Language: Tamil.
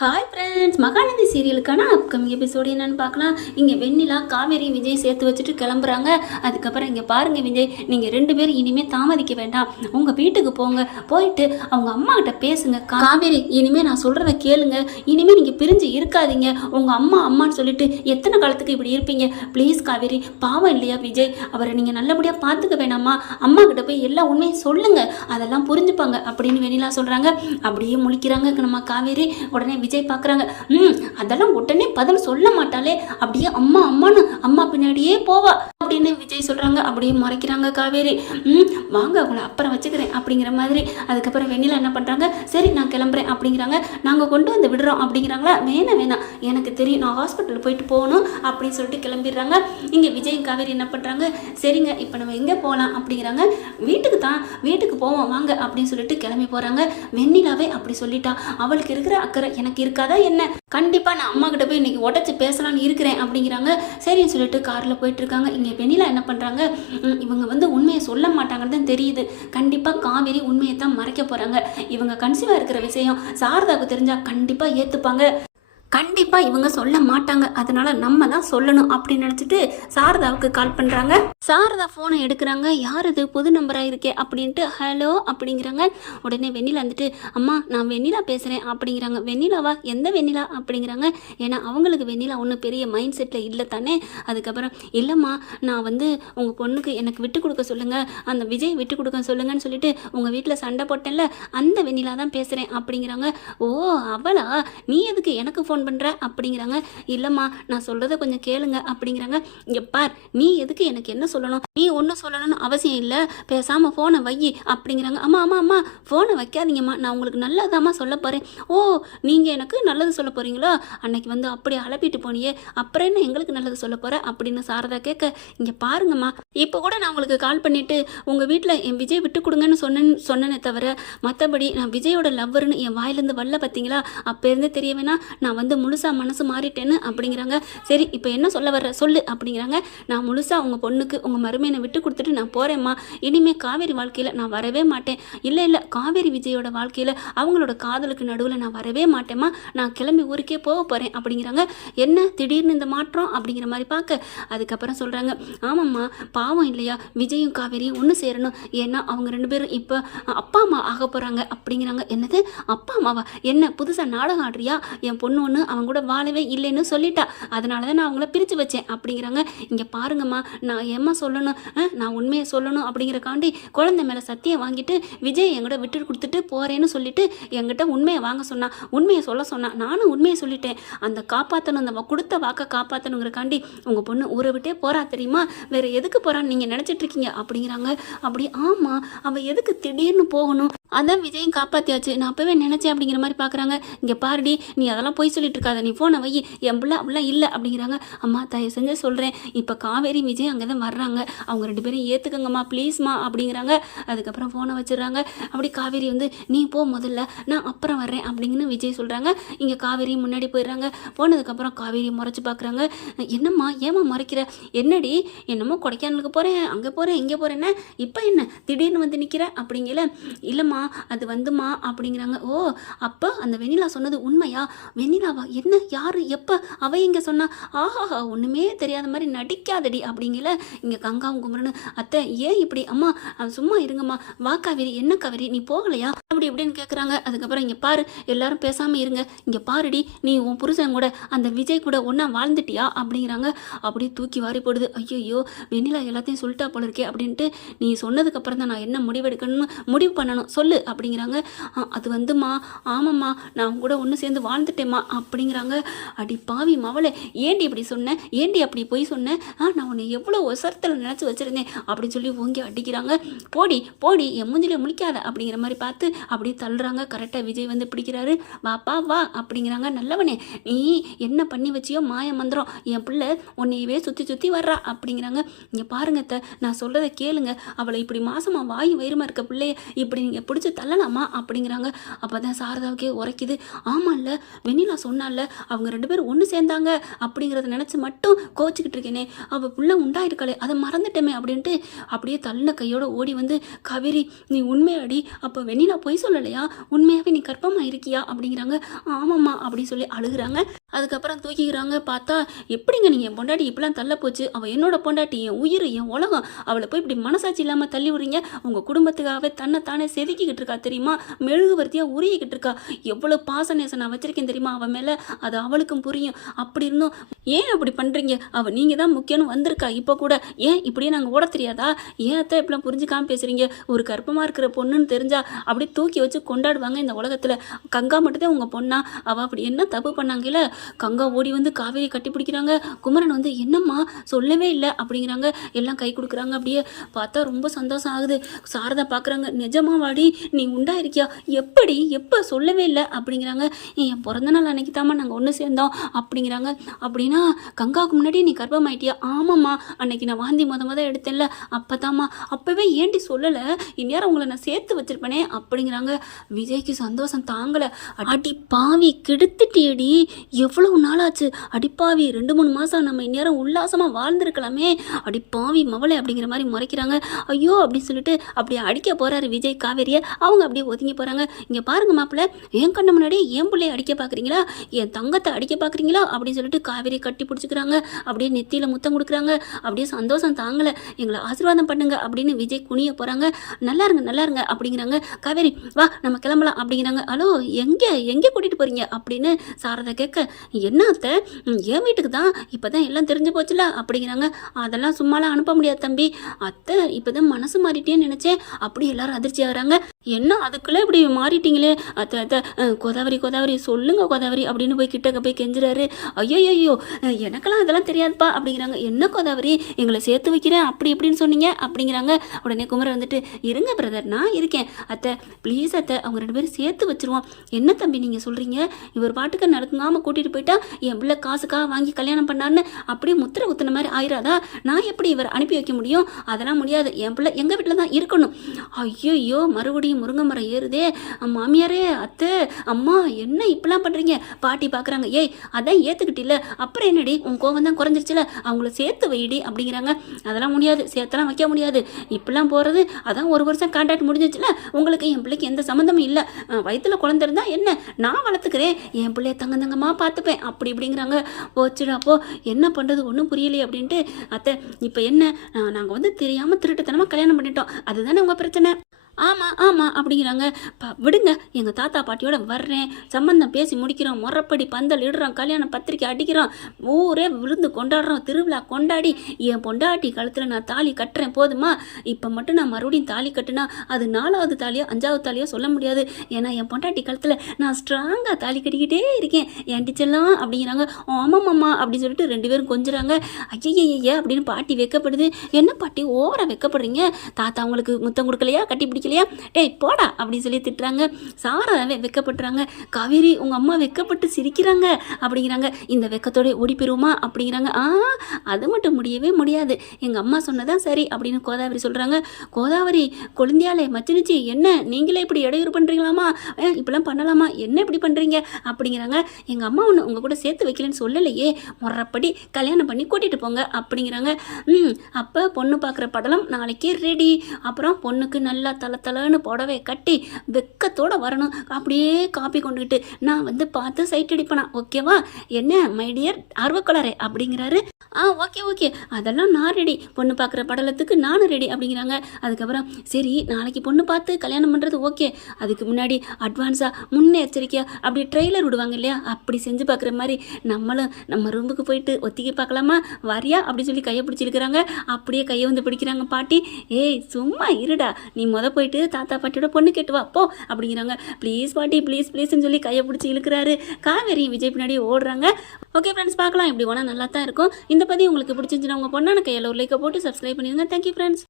ஹாய் ஃப்ரெண்ட்ஸ், மகாநதி சீரியலுக்கான அப்கமிங் எபிசோடு என்னென்னு பார்க்கலாம். இங்கே வெண்ணிலா காவேரி விஜய் சேர்த்து வச்சுட்டு கிளம்புறாங்க. அதுக்கப்புறம் இங்கே பாருங்கள் விஜய், நீங்கள் 2 பேரும் இனிமேல் தாமதிக்க வேண்டாம். உங்கள் வீட்டுக்கு போங்க, போயிட்டு அவங்க அம்மா கிட்ட பேசுங்க. காவேரி, இனிமேல் நான் சொல்கிறத கேளுங்க. இனிமேல் நீங்கள் பிரிஞ்சு இருக்காதீங்க. உங்கள் அம்மா அம்மான்னு சொல்லிட்டு எத்தனை காலத்துக்கு இப்படி இருப்பீங்க? ப்ளீஸ் காவேரி, பாவம் இல்லையா விஜய்? அவரை நீங்கள் நல்லபடியாக பார்த்துக்க வேணாமா? அம்மா கிட்ட போய் எல்லா உண்மையும் சொல்லுங்கள், அதெல்லாம் புரிஞ்சுப்பாங்க அப்படின்னு வெண்ணிலா சொல்கிறாங்க. அப்படியே முழிக்கிறாங்க நம்ம காவேரி. உடனே விஜய் பார்க்குறாங்க. அதெல்லாம் உடனே பதில் சொல்ல மாட்டாலே, அப்படியே அம்மா அம்மான்னு அம்மா பின்னாடியே போவா அப்படின்னு விஜய் சொல்கிறாங்க. அப்படியே முறைக்கிறாங்க காவேரி. வாங்க, அவங்கள அப்புறம் வச்சுக்கிறேன் அப்படிங்கிற மாதிரி. அதுக்கப்புறம் வெண்ணிலா என்ன பண்ணுறாங்க, சரி நான் கிளம்புறேன் அப்படிங்கிறாங்க. நாங்கள் கொண்டு வந்து விடுறோம் அப்படிங்கிறாங்களா. வேணாம் எனக்கு தெரியும், நான் ஹாஸ்பிட்டல் போயிட்டு போகணும் அப்படின்னு சொல்லிட்டு கிளம்பிடுறாங்க. இங்கே விஜய் காவேரி என்ன பண்ணுறாங்க, சரிங்க இப்போ நம்ம எங்கே போகலாம் அப்படிங்கிறாங்க. வீட்டுக்கு போவோம் வாங்க அப்படின்னு சொல்லிட்டு கிளம்பி போகிறாங்க. வெண்ணிலாவே அப்படி சொல்லிட்டா, அவளுக்கு இருக்கிற அக்கறை எனக்கு இருக்காதா என்ன? கண்டிப்பா நான் அம்மா கிட்ட போய் இன்னைக்கு உடச்சு பேசலான்னு இருக்கிறேன் அப்படிங்கிறாங்க. சரின்னு சொல்லிட்டு கார்ல போயிட்டு இருக்காங்க. இங்க வெண்ணிலா என்ன பண்றாங்க, இவங்க உண்மையை சொல்ல மாட்டாங்கன்னு தெரியுது. கண்டிப்பா காவேரி உண்மையை தான் மறைக்க போறாங்க. இவங்க கன்சீவா இருக்கிற விஷயம் சாரதாவுக்கு தெரிஞ்சா கண்டிப்பா ஏத்துப்பாங்க. கண்டிப்பாக இவங்க சொல்ல மாட்டாங்க, அதனால நம்ம தான் சொல்லணும் அப்படின்னு நினச்சிட்டு சாரதாவுக்கு கால் பண்ணுறாங்க. சாரதா ஃபோனை எடுக்கிறாங்க. யார் இது, புது நம்பராக இருக்கே அப்படின்ட்டு ஹலோ அப்படிங்கிறாங்க. உடனே வெண்ணிலா வந்துட்டு, அம்மா நான் வெண்ணிலா பேசுகிறேன் அப்படிங்கிறாங்க. வெண்ணிலாவா? எந்த வெண்ணிலா அப்படிங்கிறாங்க. ஏன்னா அவங்களுக்கு வெண்ணிலா ஒன்றும் பெரிய மைண்ட் செட்டில் இல்லை தானே. அதுக்கப்புறம் இல்லைம்மா, நான் உங்கள் பொண்ணுக்கு எனக்கு விட்டு கொடுக்க சொல்லுங்கள், அந்த விஜய் விட்டு கொடுக்க சொல்லுங்கன்னு சொல்லிட்டு உங்கள் வீட்டில் சண்டை போட்டேன்ல, அந்த வெண்ணிலா தான் பேசுகிறேன் அப்படிங்கிறாங்க. ஓ அவளா, நீ எதுக்கு எனக்கு ஃபோன் பண்ணுற அப்படிங்கிறாங்க. இல்லைம்மா நான் சொல்கிறத கொஞ்சம் கேளுங்க அப்படிங்கிறாங்க. இங்கே பார், நீ எதுக்கு எனக்கு என்ன சொல்லணும், நீ ஒன்றும் சொல்லணும்னு அவசியம் இல்லை, பேசாமல் ஃபோனை வை அப்படிங்கிறாங்க. அம்மா ஃபோனை வைக்காதீங்கம்மா, நான் உங்களுக்கு நல்லதாம்மா சொல்ல போகிறேன். ஓ நீங்கள் எனக்கு நல்லது சொல்ல போகிறீங்களோ? அன்னைக்கு அப்படி அலப்பிட்டு போனியே, அப்புறம் என்ன எங்களுக்கு நல்லது சொல்ல போகிற அப்படின்னு சாரதா கேட்க, இங்கே பாருங்கம்மா, இப்போ கூட நான் உங்களுக்கு கால் பண்ணிவிட்டு உங்கள் வீட்டில் என் விஜய் விட்டு கொடுங்கன்னு சொன்னேனே தவிர, மற்றபடி நான் விஜயோட லவ்வர்னு என் வாயிலேருந்து வரல பார்த்தீங்களா? அப்போ இருந்தே தெரிய வேணா நான் முழுசாக மனசு மாறிட்டேன்னு அப்படிங்கிறாங்க. சரி இப்போ என்ன சொல்ல வர்ற சொல்லு அப்படிங்கிறாங்க. நான் முழுசாக உங்கள் பொண்ணுக்கு உங்கள் மருமையை விட்டு கொடுத்துட்டு நான் போகிறேம்மா. இனிமேல் காவேரி வாழ்க்கையில் நான் வரவே மாட்டேன். இல்லை காவேரி விஜயோட வாழ்க்கையில் அவங்களோட காதலுக்கு நடுவில் நான் வரவே மாட்டேம்மா. நான் கிளம்பி ஊருக்கே போக போகிறேன் அப்படிங்கிறாங்க. என்ன திடீர்னு இந்த மாற்றம் அப்படிங்கிற மாதிரி பார்க்க, அதுக்கப்புறம் சொல்கிறாங்க, ஆமாம்மா பாவம் இல்லையா, விஜயும் காவேரியும் ஒன்று சேரணும். ஏன்னா அவங்க 2 பேரும் இப்போ அப்பா அம்மா ஆக போகிறாங்க அப்படிங்கிறாங்க. என்னது அப்பா அம்மாவா? என்ன புதுசாக நாடகம் ஆடுறியா? என் பொண்ணு ஒன்று அவங்க கூட வாழவே இல்லைன்னு சொல்லிட்டா, அதனால தான் நான் அவங்கள பிரித்து வச்சேன் அப்படிங்கிறாங்க. இங்கே பாருங்கம்மா, நான் ஏம்மா சொல்லணும், நான் உண்மையை சொல்லணும் அப்படிங்கிறக்காண்டி குழந்தை மேலே சத்தியம் வாங்கிட்டு விஜய் என்கிட்ட விட்டு கொடுத்துட்டு போகிறேன்னு சொல்லிட்டு என்கிட்ட உண்மையை வாங்க சொன்னா, உண்மையை சொல்ல சொன்னா, நானும் உண்மையை சொல்லிட்டேன். அந்த காப்பாற்றணும், அந்த கொடுத்த வாக்கை காப்பாற்றணுங்கிறக்காண்டி உங்கள் பொண்ணு ஊரை விட்டே போகிறா தெரியுமா? வேறு எதுக்கு போகிறான்னு நீங்கள் நினச்சிட்டு இருக்கீங்க அப்படிங்கிறாங்க. அப்படி ஆமாம், அவள் எதுக்கு திடீர்னு போகணும், அதான் விஜயும் காப்பாற்றியாச்சு, நான் அப்போவே நினச்சேன் அப்படிங்கிற மாதிரி பார்க்குறாங்க. இங்கே பாருடி, நீ அதெல்லாம் போய் சொல்லிட்டு இருக்காத, நீ ஃபோனை வை, என் பிள்ளை அப்படிலாம் இல்லை அப்படிங்கிறாங்க. அம்மா தயவு செஞ்சு சொல்கிறேன், இப்போ காவேரி விஜய் அங்கே தான் வர்றாங்க, அவங்க 2 பேரும் ஏற்றுக்கங்கம்மா ப்ளீஸ்மா அப்படிங்கிறாங்க. அதுக்கப்புறம் ஃபோனை வச்சிடுறாங்க. அப்படி காவேரி நீ போ முதல்ல, நான் அப்புறம் வர்றேன் அப்படின்னு விஜய் சொல்கிறாங்க. இங்கே காவேரி முன்னாடி போயிடுறாங்க. போனதுக்கப்புறம் காவேரி முறைச்சி பார்க்குறாங்க. என்னம்மா ஏமா முறைக்கிற, என்னடி என்னமோ கொடைக்கானலுக்கு போகிறேன், அங்கே போகிறேன், இங்கே போகிறேன்னா இப்போ என்ன திடீர்னு நிற்கிற அப்படிங்கல. இல்லைம்மா அது அப்படிங்கிறாங்க. ஓ அப்போ அந்த வெண்ணிலா சொன்னது உண்மையா? வெண்ணிலாவா? என்ன யாரு எப்போ அவ இங்கே சொன்னா? ஆஹாஹா ஒன்றுமே தெரியாத மாதிரி நடிக்காதடி அப்படிங்கல. இங்கே கங்காவும் குமரனு, அத்தை ஏன் இப்படி, அம்மா சும்மா இருங்கம்மா, வா காவேரி, என்ன காவேரி நீ போகலையா அப்படி இப்படின்னு கேட்குறாங்க. அதுக்கப்புறம் இங்கே பாரு, எல்லாரும் பேசாமல் இருங்க, இங்கே பாருடி, நீ உன் புருஷன் கூட அந்த விஜய் கூட ஒன்றா வாழ்ந்துட்டியா அப்படிங்கிறாங்க. அப்படியே தூக்கி வாரி போடுது. ஐயோ வெண்ணிலா எல்லாத்தையும் சொல்லிட்டா போல இருக்கே அப்படின்ட்டு, நீ சொன்னதுக்கப்புறம் தான் நான் என்ன முடிவெடுக்கணும்னு முடிவு பண்ணணும் சொல்லு அப்படிங்கிறாங்க. அது ஆமாம்மா நான் அவங்க கூட ஒன்று சேர்ந்து வாழ்ந்துட்டேம்மா அப்படிங்கிறாங்க. அடி பாவி மவளை, ஏண்டி இப்படி சொன்னேன், ஏண்டி அப்படி போய் சொன்னேன், நான் உன்னை எவ்வளோ ஒசரத்தில் நினச்சி வச்சுருந்தேன் அப்படின்னு சொல்லி ஓங்கி அடிக்கிறாங்க. போடி என் மூஞ்சிலே முழிக்காத அப்படிங்கிற மாதிரி பார்த்து அப்படியே தள்ளுறாங்க. கரெக்டாக விஜய் பிடிக்கிறாரு. வாப்பா வா அப்படிங்கிறாங்க. நல்லவனே, நீ என்ன பண்ணி வச்சியோ மாய மந்திரம், என் பிள்ளை உன்னையவே சுற்றி வர்றா அப்படிங்கிறாங்க. இங்கே பாருங்க நான் சொல்கிறத கேளுங்க, அவளை இப்படி மாசமாக வாய் வயிறுமா இருக்க பிள்ளைய இப்படி நீங்கள் பிடிச்சி தள்ளலாமா அப்படிங்கிறாங்க. அப்போ தான் சாரதாவுக்கே உரைக்குது. ஆமாம்ல, வெண்ணிலா சொன்னால அவங்க 2 பேரும் ஒன்று சேர்ந்தாங்க அப்படிங்கிறத நினச்சி மட்டும் கோச்சிக்கிட்டு இருக்கேனே, அவள் புள்ள உண்டாயிருக்காளே அதை மறந்துட்டேமே அப்படின்ட்டு அப்படியே தள்ளின கையோட ஓடி வந்து, காவேரி நீ உண்மையாடி, அப்போ வெண்ணிலா பொய் சொல்லலையா, உண்மையாகவே நீ கர்ப்பமாக இருக்கியா அப்படிங்கிறாங்க. ஆமாம்மா அப்படின்னு சொல்லி அழுகுறாங்க. அதுக்கப்புறம் தூக்கிக்கிறாங்க. பார்த்தா எப்படிங்க நீங்கள் என் பொண்டாட்டி இப்படிலாம் தள்ள போச்சு, அவள் என்னோட பொண்டாட்டி, என் உயிர், என் உலகம், அவளை போய் இப்படி மனசாட்சி இல்லாமல் தள்ளி விடுறீங்க, உங்கள் குடும்பத்துக்காகவே தன்னை தானே செதுக்கிக்கிட்டு இருக்கா தெரியுமா, மெழுகுவர்த்தியாக உருகிக்கிட்டு இருக்கா, எவ்வளோ பாசநேசம் நான் வச்சிருக்கேன் தெரியுமா அவன் மேலே, அது அவளுக்கும் புரியும். அப்படி இருந்தும் ஏன் அப்படி பண்ணுறீங்க, அவள் நீங்கள் தான் முக்கியம்னு வந்திருக்கா இப்போ கூட, ஏன் இப்படியே நாங்கள் ஓட தெரியாதா, ஏன் அத்தை இப்படிலாம் புரிஞ்சுக்காமல் பேசுகிறீங்க, ஒரு கர்ப்பமாக இருக்கிற பொண்ணுன்னு தெரிஞ்சா அப்படி தூக்கி வச்சு கொண்டாடுவாங்க இந்த உலகத்தில், கங்கா மட்டும்தான் உங்கள் பொண்ணா, அவள் அப்படி என்ன தப்பு பண்ணாங்கல்ல. கங்கா ஓடி வந்து காவேரி கட்டி பிடிக்கிறாங்க. குமரன் வந்து என்னம்மா சொல்லவே இல்லை அப்படிங்கிறாங்க. எல்லாம் கை கொடுக்குறாங்க. அப்படியே பார்த்தா ரொம்ப சந்தோஷம் ஆகுது. சாரதா பார்க்குறாங்க. நிஜமா வாடி நீ உண்டாயிருக்கியா, எப்படி எப்போ சொல்லவே இல்லை அப்படிங்கிறாங்க. என் பிறந்த நாள் அன்னைக்கு தாம்மா நாங்கள் ஒன்று சேர்ந்தோம் அப்படிங்கிறாங்க. அப்படின்னா கங்காவுக்கு முன்னாடி நீ கர்ப்பமாயிட்டியா? ஆமாம்மா, அன்னைக்கு நான் வாந்தி முத எடுத்தேன்ல அப்போ தாம்மா, அப்போவே ஏண்டி சொல்லலை, இந்நேரம் உங்களை நான் சேர்த்து வச்சிருப்பேனே அப்படிங்கிறாங்க. விஜய்க்கு சந்தோஷம் தாங்கலை. அடி பாவி கெடுத்துட்டியடி, எவ்வளவு நாளாச்சு, அடிப்பாவி 2-3 மாதம் நம்ம இந்நேரம் உல்லாசமாக வாழ்ந்துருக்கலாமே, அடிப்பாவி மவளை அப்படிங்கிற மாதிரி முறைக்கிறாங்க. ஐயோ அப்படின்னு சொல்லிட்டு அப்படியே அடிக்க போகிறாரு விஜய் காவேரியை. அவங்க அப்படியே ஒதுங்கி போகிறாங்க. இங்கே பாருங்க மாப்பிள்ளை, என் கண்ணு முன்னாடி என் பிள்ளையை அடிக்க பார்க்குறீங்களா, என் தங்கத்தை அடிக்க பார்க்குறீங்களா அப்படின்னு சொல்லிட்டு காவேரியை கட்டி பிடிச்சிக்கிறாங்க. அப்படியே நெத்தியில் முத்தம் கொடுக்குறாங்க. அப்படியே சந்தோஷம் தாங்கலை. எங்களை ஆசீர்வாதம் பண்ணுங்க அப்படின்னு விஜய் குனிய போகிறாங்க. நல்லா இருங்க அப்படிங்கிறாங்க. காவேரி வா நம்ம கிளம்பலாம் அப்படிங்கிறாங்க. ஹலோ எங்கே கூட்டிகிட்டு போகிறீங்க அப்படின்னு சாரதா கேட்க, என்ன அத்தை, என் வீட்டுக்கு தான், இப்போ தான் எல்லாம் தெரிஞ்சு போச்சுல அப்படிங்கிறாங்க. அதெல்லாம் சும்மாலாம் அனுப்ப முடியாது தம்பி, அத்தை இப்போ தான் மனசு மாறிட்டேன்னு நினச்சேன். அப்படி எல்லாரும் அதிர்ச்சி ஆகிறாங்க. என்ன அதுக்குள்ளே இப்படி மாறிட்டீங்களே அத்தை, கோதாவரி சொல்லுங்க கோதாவரி அப்படின்னு போய் கிட்டக்க போய் கெஞ்சுறாரு. ஐயோ எனக்கெல்லாம் அதெல்லாம் தெரியாதுப்பா அப்படிங்கிறாங்க. என்ன கோதாவரி எங்களை சேர்த்து வைக்கிறேன் அப்படி இப்படின்னு சொன்னீங்க அப்படிங்கிறாங்க. உடனே குமரன் வந்துட்டு, இருங்க பிரதர் நான் இருக்கேன் அத்தை, ப்ளீஸ் அத்தை, அவங்க 2 பேரும் சேர்த்து வச்சிருவோம். என்ன தம்பி நீங்கள் சொல்கிறீங்க, இவர் பாட்டுக்கு நடக்குங்காமல் கூட்டிகிட்டு போயிட்டா என் பிள்ளை காசுக்காக வாங்கி கல்யாணம் பண்ணான்னு அப்படியே முத்திரை குத்துன மாதிரி ஆயிராதா, நான் எப்படி இவர் அனுப்பி வைக்க முடியும், அதெல்லாம் முடியாது, என் பிள்ளை எங்கள் வீட்டில் தான் இருக்கணும். ஐயோ மறுபடியும் முருங்கை மரம் ஏறுதே, மாமியாரே அத்தை அம்மா என்ன இப்படிலாம் பண்ணுறீங்க, பாட்டி பார்க்குறாங்க. ஏய் அதான் ஏற்றுக்கிட்டில்ல, அப்புறம் என்னடி உன் கோவம் தான் குறைஞ்சிருச்சுல, அவங்கள சேர்த்து வைடி அப்படிங்கிறாங்க. அதெல்லாம் முடியாது, சேர்த்தெல்லாம் வைக்க முடியாது, இப்படிலாம் போகிறது, அதான் 1 வருஷம் கான்ட்ராக்ட் முடிஞ்சிச்சுல, உங்களுக்கு என் பிள்ளைக்கு எந்த சம்மந்தமும் இல்லை, வயிற்றுல குழந்தை இருந்தால் என்ன நான் வளர்த்துக்கிறேன், என் பிள்ளைய தங்கமாக பார்த்துப்பேன் அப்படி இப்படிங்கிறாங்க. போச்சுடா அப்போ என்ன பண்ணுறது ஒன்றும் புரியலையே அப்படின்ட்டு, அத்தை இப்போ என்ன நாங்கள் வந்து தெரியாமல் திருட்டுத்தனமாக கல்யாணம் பண்ணிட்டோம், அதுதானே உங்கள் பிரச்சனை. ஆமாம் அப்படிங்கிறாங்க. விடுங்க, எங்கள் தாத்தா பாட்டியோட வர்றேன், சம்பந்தம் பேசி முடிக்கிறோம், முறைப்படி பந்தல் இடுறோம், கல்யாணம் பத்திரிக்கை அடிக்கிறோம், ஊரே விருந்து கொண்டாடுறோம், திருவிழா கொண்டாடி என் பொண்டாட்டி கழுத்தில் நான் தாலி கட்டுறேன் போதுமா. இப்போ மட்டும் நான் மறுபடியும் தாலி கட்டுனா அது 4வது தாலியோ 5வது தாலியோ சொல்ல முடியாது, ஏன்னா என் பொண்டாட்டி கழுத்தில் நான் ஸ்ட்ராங்காக தாலி கட்டிக்கிட்டே இருக்கேன் என் டீச்சர்லாம் அப்படிங்கிறாங்க. ஆமாம்மாம்மா அப்படின்னு சொல்லிட்டு 2 பேரும் கொஞ்சுறாங்க. ஐயய்ய அப்படின்னு பாட்டி வெக்கப்படுது. என்ன பாட்டி ஓவராக வெக்கப்படுறீங்க, தாத்தா உங்களுக்கு முத்தம் கொடுக்கலையா, கட்டி பிடிக்கலையா, டேய் போடா அப்படின்னு சொல்லி திட்டுறாங்க. சாராவே வெக்கப்படுறாங்க. காவேரி உங்கள் அம்மா வெக்கப்பட்டு சிரிக்கிறாங்க அப்படிங்கிறாங்க. இந்த வெக்கத்தோட ஓடி போயிருமா அப்படிங்கிறாங்க. அது மட்டும் முடியவே முடியாது, எங்கள் அம்மா சொன்னதான் சரி அப்படின்னு கோதாவரி சொல்கிறாங்க. கோதாவரி கொழுந்தியாலே மச்சினிச்சி என்ன நீங்களே இப்படி இடையூறு பண்ணுறீங்களாமா, இப்படிலாம் பண்ணலாமா, என்ன இப்படி பண்ணுறீங்க அப்படிங்கிறாங்க. எங்கள் அம்மா ஒன்று உங்கள் கூட சேர்த்து வைக்கலன்னு சொல்லலையே, முறைப்படி கல்யாணம் பண்ணி கூட்டிகிட்டு போங்க அப்படிங்கிறாங்க. அப்போ பொண்ணு பார்க்குற படலம் நாளைக்கே ரெடி, அப்புறம் பொண்ணுக்கு நல்லா தலன்னு புடவை கட்டி வெக்கத்தோடு வரணும், அப்படியே காப்பி கொண்டுக்கிட்டு நான் வந்து பார்த்து சைட் அடிப்பேனா, ஓகேவா, என்ன மை டியர் ஆர்வக்கொளரே அப்படிங்கிறாரு. ஓகே அதெல்லாம் நான் ரெடி, பொண்ணு பார்க்குற படலத்துக்கு நானும் ரெடி அப்படிங்கிறாங்க. அதுக்கப்புறம் சரி நாளைக்கு பொண்ணு பார்த்து கல்யாணம் பண்ணுறது ஓகே, அதுக்கு முன்னாடி அட்வான்ஸாக முன்னெச்சரிக்கையாக அப்படியே ட்ரெய்லர் விடுவாங்க இல்லையா, அப்படி செஞ்சு பார்க்குற மாதிரி நம்மளும் நம்ம ரூமுக்கு போயிட்டு ஒத்திக்கி பார்க்கலாமா, வரியா அப்படின்னு சொல்லி கையை பிடிச்சிருக்கிறாங்க. அப்படியே கையை வந்து பிடிக்கிறாங்க பாட்டி. ஏய் சும்மா இருடா, நீ போயிட்டு தாத்தா பாட்டியோட பொண்ணு கேட்டு வா போ அப்படிங்கிறாங்க. ப்ளீஸ் பாட்டி ப்ளீஸ்ன்னு சொல்லி கையை பிடிச்சி இழுக்கிறாரு. காவேரி விஜய் பின்னாடி ஓடுறாங்க. ஓகே ஃப்ரெண்ட்ஸ், பார்க்கலாம், இப்படி போனால் நல்லா தான் இருக்கும். இந்த பதிவு உங்களுக்கு பிடிச்சிருந்துச்சுன்னா உங்கள் பொண்ணான கையில் ஒரு லைக்கை போட்டு சப்ஸ்கிரைப் பண்ணிடுங்க. Thank you friends.